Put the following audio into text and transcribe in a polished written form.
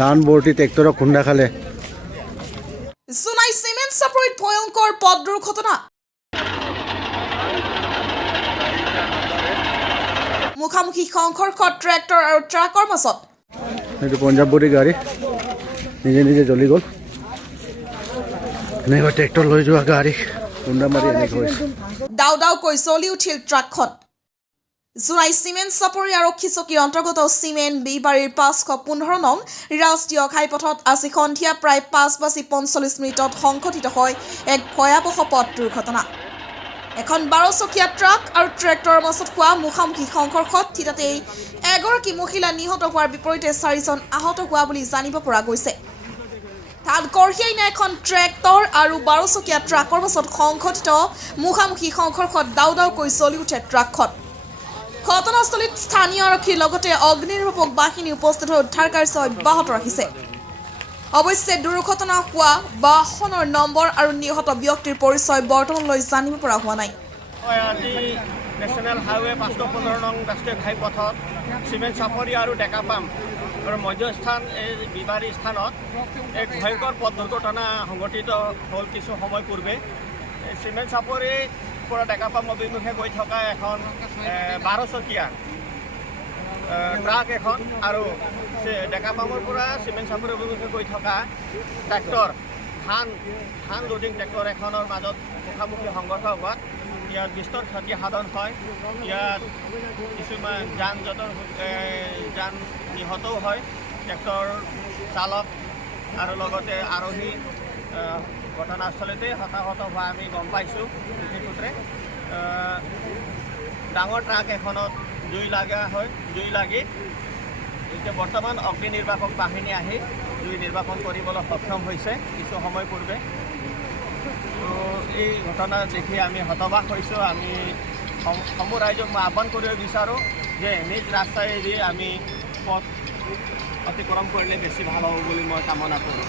ধান ভৰ্তি ট্ৰেক্টৰক খুন্দা খালে। সোনাই চিমেণ্ট চাপৰিত ভয়ংকৰ পথ দুৰ্ঘটনা। মুখামুখি সংঘৰ্ষত ট্ৰেক্টৰ আৰু ট্ৰাকৰ মাজত। এইটো পঞ্জাৱ বডি গাড়ী নিজে নিজে জ্বলি গ'ল। এনেকৈ ট্ৰেক্টৰ লৈ যোৱা গাড়ী খুন্দা মাৰি এনেকৈ হৈছে। দাও দাওকৈ জ্বলি উঠিল ট্ৰাকখন। জোনাই চিমেণ্ট চাপৰি আৰক্ষী চকীৰ অন্তৰ্গত চিমেণ্ট বিবাৰীৰ 515 নং ৰাষ্ট্ৰীয় ঘাইপথত আজি সন্ধিয়া প্ৰায় 5:45 সংঘটিত হয় এক ভয়াৱহ পথ দুৰ্ঘটনা। এখন 12-চকীয়া ট্ৰাক আৰু ট্ৰেক্টৰৰ মাজত হোৱা মুখামুখি সংঘৰ্ষত থিতাতেই এগৰাকী মহিলা নিহত হোৱাৰ বিপৰীতে 4জন আহত হোৱা বুলি জানিব পৰা গৈছে। তাত কঢ়িয়াই নিয়া এখন ট্ৰেক্টৰ আৰু 12-চকীয়া ট্ৰাকৰ মাজত সংঘটিত মুখামুখি সংঘৰ্ষত দাও দাওকৈ জ্বলি উঠে ট্ৰাকখন। ঘটনাস্থলীত স্থানীয় আৰক্ষীৰ লগতে অগ্নিনিৰ্বাপক বাহিনী উপস্থিত হৈ উদ্ধাৰ কাৰ্য অব্যাহত ৰাখিছে। অৱশ্যে দুৰ্ঘটনা হোৱা বাহনৰ নম্বৰ আৰু নিহত ব্যক্তিৰ পৰিচয় বৰ্তমানলৈ জানিব পৰা হোৱা নাই। আজি নেশ্যনেল হাইৱে 515 নং ৰাষ্ট্ৰীয় ঘাইপথত চিমেণ্ট চাপৰি আৰু ডেকাপাম আৰু মধ্যস্থান এই বিবাৰী স্থানত এক ভয়ংকৰ পথ দুৰ্ঘটনা সংঘটিত হ'ল কিছু সময় পূৰ্বে। চিমেণ্ট চাপৰিৰ পৰা ডেকাপাম অভিমুখে গৈ থকা এখন 12-চকীয়া ট্ৰাক এখন আৰু ডেকাপামৰ পৰা চিমেণ্ট চাপৰি অভিমুখে গৈ থকা ট্ৰেক্টৰ ধান লোডিং ট্ৰেক্টৰ এখনৰ মাজত মুখামুখি সংঘৰ্ষ হোৱাত ইয়াত বিস্তৰ ক্ষতি সাধন হয়। ইয়াত কিছুমান যান নিহতও হয়, ট্ৰেক্টৰ চালক আৰু লগতে আৰোহী ঘটনাস্থলীতে হতাহত হোৱা আমি গম পাইছোঁ। সূত্ৰে ডাঙৰ ট্ৰাক এখনত জুই লাগি এতিয়া বৰ্তমান অগ্নিনিৰ্বাপক বাহিনী আহি জুই নিৰ্বাপন কৰিবলৈ সক্ষম হৈছে কিছু সময় পূৰ্বে। তো এই ঘটনা দেখি আমি হতবাক হৈছোঁ। আমি সমূহ ৰাইজক মই আহ্বান কৰিব বিচাৰোঁ যে নিজ ৰাস্তাইদি আমি পথ অতিক্ৰম কৰিলে বেছি ভাল হ'ব বুলি মই কামনা কৰোঁ।